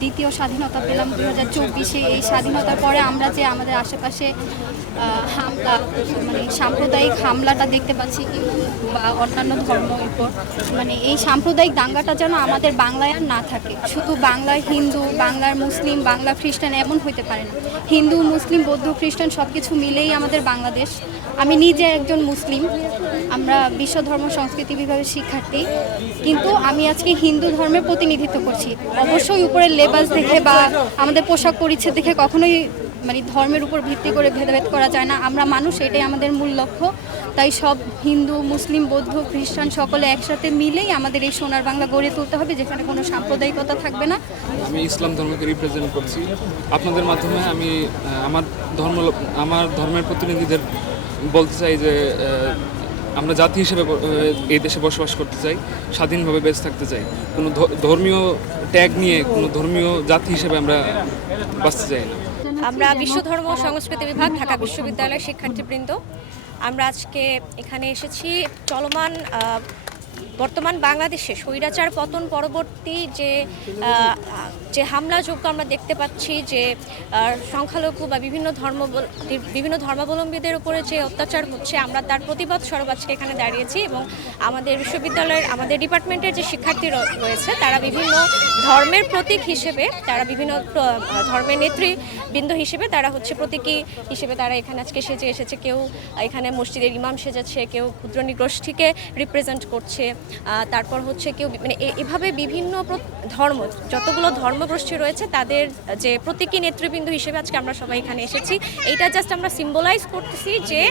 দ্বিতীয় স্বাধীনতা পেলাম 2024-এ। এই স্বাধীনতার পরে আমরা যে আমাদের আশেপাশে হামলা, মানে সাম্প্রদায়িক হামলাটা দেখতে পাচ্ছি বা অন্যান্য ধর্মের উপর, মানে এই সাম্প্রদায়িক দাঙ্গাটা যেন আমাদের বাংলায় আর না থাকে। শুধু বাংলায় হিন্দু, বাংলার মুসলিম, বাংলা খ্রিস্টান এমন হইতে পারে না। হিন্দু, মুসলিম, বৌদ্ধ, খ্রিস্টান সব কিছু মিলেই আমাদের বাংলাদেশ। আমি নিজে একজন মুসলিম, আমরা বিশ্ব ধর্ম সংস্কৃতি বিভাগের শিক্ষার্থী, কিন্তু আমি আজকে হিন্দু ধর্মের প্রতিনিধিত্ব করছি। অবশ্যই উপরের লেবাস দেখে বা আমাদের পোশাক পরিচ্ছদ দেখে কখনোই মানে ধর্মের উপর ভিত্তি করে ভেদাভেদ করা যায় না। আমরা মানুষ, এটাই আমাদের মূল লক্ষ্য। তাই সব হিন্দু, মুসলিম, বৌদ্ধ, খ্রিস্টান সকলে একসাথে মিলেই আমাদের এই সোনার বাংলা গড়ে তুলতে হবে, যেখানে কোনো সাম্প্রদায়িকতা থাকবে না। আমি ইসলাম ধর্মকে রিপ্রেজেন্ট করছি। আপনাদের মাধ্যমে আমি আমার ধর্মের প্রতিনিধিদের বলতে চাই যে আমরা জাতি হিসেবে এই দেশে বসবাস করতে চাই, স্বাধীনভাবে বেঁচে থাকতে চাই। কোনো ধর্মীয় ট্যাগ নিয়ে কোনো ধর্মীয় জাতি হিসেবে আমরা বাঁচতে চাই না। আমরা বিশ্ব ধর্ম সংস্কৃতি বিভাগ, ঢাকা বিশ্ববিদ্যালয়ের শিক্ষার্থীবৃন্দ, আমরা আজকে এখানে এসেছি চলমান বর্তমান বাংলাদেশে স্বৈরাচার পতন পরবর্তী যে হামলাযোগ্য আমরা দেখতে পাচ্ছি, যে সংখ্যালঘু বা বিভিন্ন ধর্মাবলম্বীদের উপরে যে অত্যাচার হচ্ছে, আমরা তার প্রতিবাদ স্বরূপ আজকে এখানে দাঁড়িয়েছি। এবং আমাদের বিশ্ববিদ্যালয়ের, আমাদের ডিপার্টমেন্টের যে শিক্ষার্থী রয়েছে, তারা বিভিন্ন ধর্মের প্রতীক হিসেবে, তারা বিভিন্ন ধর্মের নেতৃবৃন্দ হিসেবে, তারা হচ্ছে প্রতীকী হিসেবে তারা এখানে আজকে সেজে এসেছে। কেউ এখানে মসজিদের ইমাম সেজেছে, কেউ ক্ষুদ্র নৃগোষ্ঠীকে রিপ্রেজেন্ট করছে, তারপর হচ্ছে কেউ মানে এভাবে বিভিন্ন যতগুলো ধর্মগোষ্ঠী রয়েছে তাদের যে প্রতীকী নেতৃবৃন্দ হিসেবে আজকে আমরা সবাই এখানে এসেছি। এইটা জাস্ট আমরা সিম্বলাইজ করতেছি যে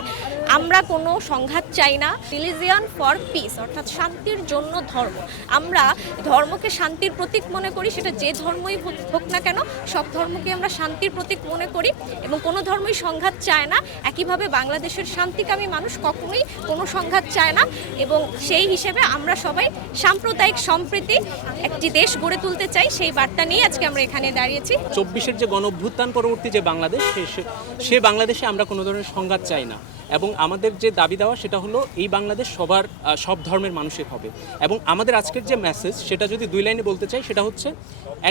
আমরা কোনো সংঘাত চাই না। রিলিজিয়ান ফর পিস, অর্থাৎ শান্তির জন্য ধর্ম। আমরা ধর্মকে শান্তির প্রতীক মনে করি, সেটা যে ধর্মই হোক না কেন, সব ধর্মকে আমরা শান্তির প্রতীক মনে করি এবং কোনো ধর্মই সংঘাত চায় না। একইভাবে বাংলাদেশের শান্তিকামী মানুষ কখনোই কোনো সংঘাত চায় না এবং সেই হিসেবে আমরা সবাই সাম্প্রদায়িক সম্প্রীতি একটি দেশ গড়ে তুলতে চাই। সেই বার্তা নিয়ে আজকে আমরা এখানে দাঁড়িয়েছি। 24-এর যে গণঅভ্যুত্থান পরবর্তী যে বাংলাদেশ, সে বাংলাদেশে আমরা কোনো ধরনের সংঘাত চাই না এবং আমাদের যে দাবি দেওয়া সেটা হলো এই বাংলাদেশ সব ধর্মের মানুষের হবে। এবং আমাদের আজকের যে মেসেজ, সেটা যদি 2 লাইনে বলতে চাই, সেটা হচ্ছে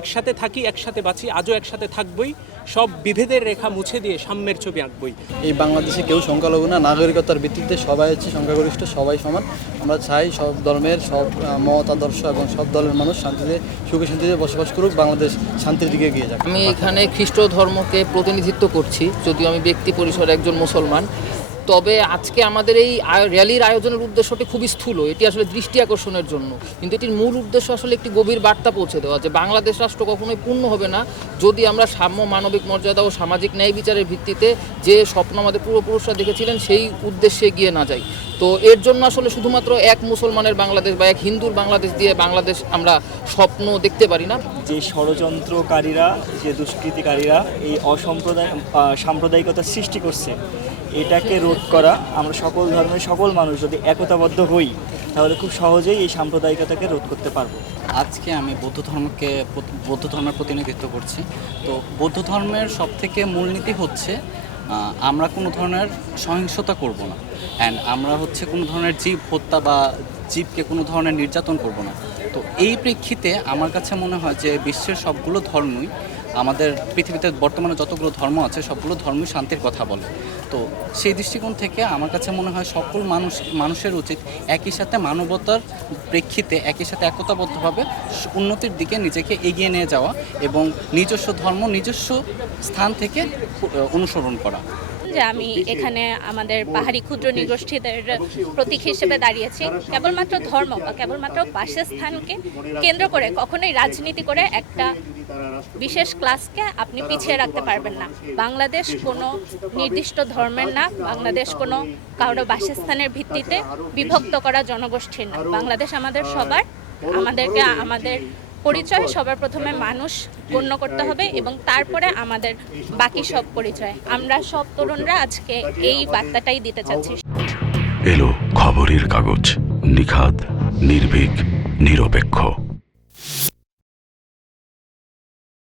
একসাথে থাকি, একসাথে বাঁচি, আজও একসাথে থাকবই, সব বিভেদের রেখা মুছে দিয়ে সাম্যের ছবি আঁকবই। এই বাংলাদেশে কেউ সংখ্যালঘু না, নাগরিকতার ভিত্তিতে সবাই হচ্ছে সংখ্যাগরিষ্ঠ, সবাই সমান। আমরা চাই সব ধর্মের, সব মতাদর্শ এবং সব দলের মানুষ শান্তিতে, সুখে শান্তিতে বসবাস করুক, বাংলাদেশ শান্তির দিকে এগিয়ে যাক। আমি এখানে খ্রিস্ট ধর্মকে প্রতিনিধিত্ব করছি, যদিও আমি ব্যক্তি পরিসরে একজন মুসলমান। তবে আজকে আমাদের এই র্যালির আয়োজনের উদ্দেশ্যটি খুবই স্থূল, এটি আসলে দৃষ্টি আকর্ষণের জন্য, কিন্তু এটির মূল উদ্দেশ্য আসলে একটি গভীর বার্তা পৌঁছে দেওয়া যে বাংলাদেশ রাষ্ট্র কখনোই পূর্ণ হবে না যদি আমরা সাম্য, মানবিক মর্যাদা ও সামাজিক ন্যায় বিচারের ভিত্তিতে যে স্বপ্ন আমাদের পূর্বপুরুষরা দেখেছিলেন সেই উদ্দেশ্যে এগিয়ে না যাই। তো এর জন্য আসলে শুধুমাত্র এক মুসলমানের বাংলাদেশ বা এক হিন্দুর বাংলাদেশ দিয়ে বাংলাদেশ আমরা স্বপ্ন দেখতে পারি না। যে ষড়যন্ত্রকারীরা, যে দুষ্কৃতিকারীরা এই সাম্প্রদায়িকতার সৃষ্টি করছে, এটাকে রোধ করা, আমরা সকল ধর্মের সকল মানুষ যদি একতাবদ্ধ হই, তাহলে খুব সহজেই এই সাম্প্রদায়িকতাকে রোধ করতে পারবো। আজকে আমি বৌদ্ধ ধর্মের প্রতিনিধিত্ব করছি। তো বৌদ্ধ ধর্মের সবথেকে মূলনীতি হচ্ছে আমরা কোনো ধরনের সহিংসতা করব না, অ্যান্ড আমরা হচ্ছে কোনো ধরনের জীব হত্যা বা জীবকে কোনো ধরনের নির্যাতন করব না। তো এই প্রেক্ষিতে আমার কাছে মনে হয় যে বিশ্বের সবগুলো ধর্মই, আমাদের পৃথিবীতে বর্তমানে যতগুলো ধর্ম আছে সবগুলো ধর্মই শান্তির কথা বলে। তো সেই দৃষ্টিকোণ থেকে আমার কাছে মনে হয় সকল মানুষের উচিত একই সাথে মানবতার প্রেক্ষিতে একই সাথে একতাবদ্ধভাবে উন্নতির দিকে নিজেকে এগিয়ে নিয়ে যাওয়া এবং নিজস্ব ধর্ম নিজস্ব স্থান থেকে অনুসরণ করা। যে আমি এখানে আমাদের পাহাড়ি ক্ষুদ্র নৃগোষ্ঠীদের প্রতীক হিসেবে দাঁড়িয়েছি। কেবলমাত্র ধর্ম বা কেবলমাত্র বাসস্থানকে কেন্দ্র করে কখনোই রাজনীতি করে একটা বিশেষ ক্লাসকে আপনি পিছিয়ে রাখতে পারবেন না। বাংলাদেশ কোনো নির্দিষ্ট ধর্মের না, বাংলাদেশ কোনো কারো বাসস্থানের ভিত্তিতে বিভক্ত করা জনগোষ্ঠীর না। বাংলাদেশ আমাদের সবার, আমাদেরকে আমাদের পরিচয় সবার প্রথমে মানুষ গণ্য করতে হবে এবং তারপরে আমাদের বাকি সব পরিচয়। আমরা সব তরুণরা আজকে এই বার্তাটাই দিতে চাচ্ছি। এলো খবরের কাগজ, নিখাত, নির্ভীক, নিরপেক্ষ।